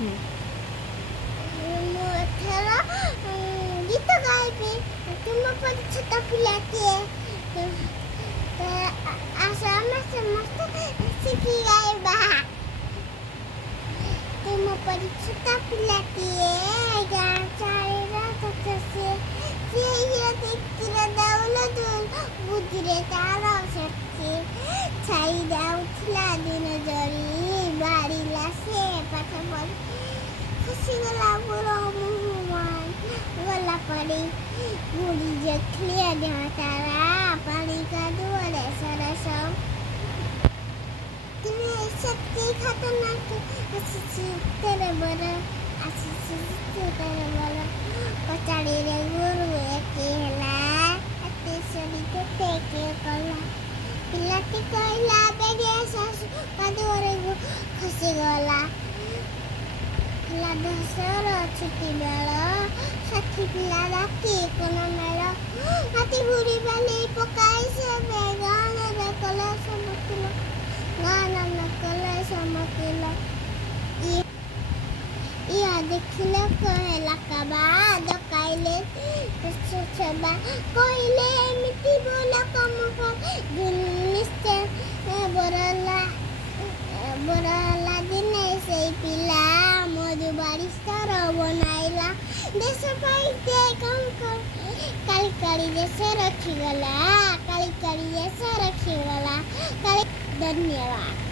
ହୁଁ। ମୁଁ ଏଥର ଗୀତ ଗାଇବି। ତୁମ ପରି ଛୋଟ ପିଲାଟିଏ। ଆସ ଆମେ ସମସ୍ତେ ଶିଖି ଗାଇବା। ତୁମ ପରି ଛୋଟ ପିଲାଟିଏ ଗାଁ ଚାଳିର ସିଏ ଦେଖିରେ ଦଉଲ ବୁଦ୍ଧିରେ ତାର ସେଠି ଛାଇ ଯାଉଥିଲା ଦିନ ଜଳି ବାଡ଼ିଲା ସେ ପାଠ ପଢି ଖସିଗଲା ବୁଢ଼ ଗଲା ପଡ଼ି ବୁଢ଼ୀ ଦେଖିଲେ ଦେହ ତାରା ପାଣି କାଦୁଅରେ ସରସ ତୁମେ ସত্যି ଖତରନାକ ଆସିଛି ତେର ବର ପଚାରିଲେ ଗୁରୁ ଏକେ ହେଲା ଏତେ ସରି କେତେ କିଏ କଲା ପିଲାଟି କହିଲା ବେଗେ ଶାଶୁ କାଦୁଅରେ ଖସିଗଲା ହେଲା ଦଶର ଛୁଟି ବେଳ ସାଥୀ ପିଲା ରାତି କୋନ ମେଳ ହାତୀ ବୁଢ଼ୀ ବାଲି ପକାଇ ସେ ଗାନରେ କଲେ ସମକିଲ ଗାନ କଲେ ସମକିଲ ଇଆ ଦେଖିଲେ କହିଲା କାବା ଡକାଇଲେ ଛବା କହିଲେ ଏମିତି ଭଲ କାମ ନିଶ୍ଚୟ ବରଲା ଦିନେ ସେଇ ପିଲା ମଧୁ ବାରିସ୍ତାର ବନାଇଲା ଦେଶ ପାଇଁ କାଳି ଦେଶ ରଖିଗଲା କାଳି ଦେଶ ରଖିଗଲା ଧନ୍ୟବାଦ।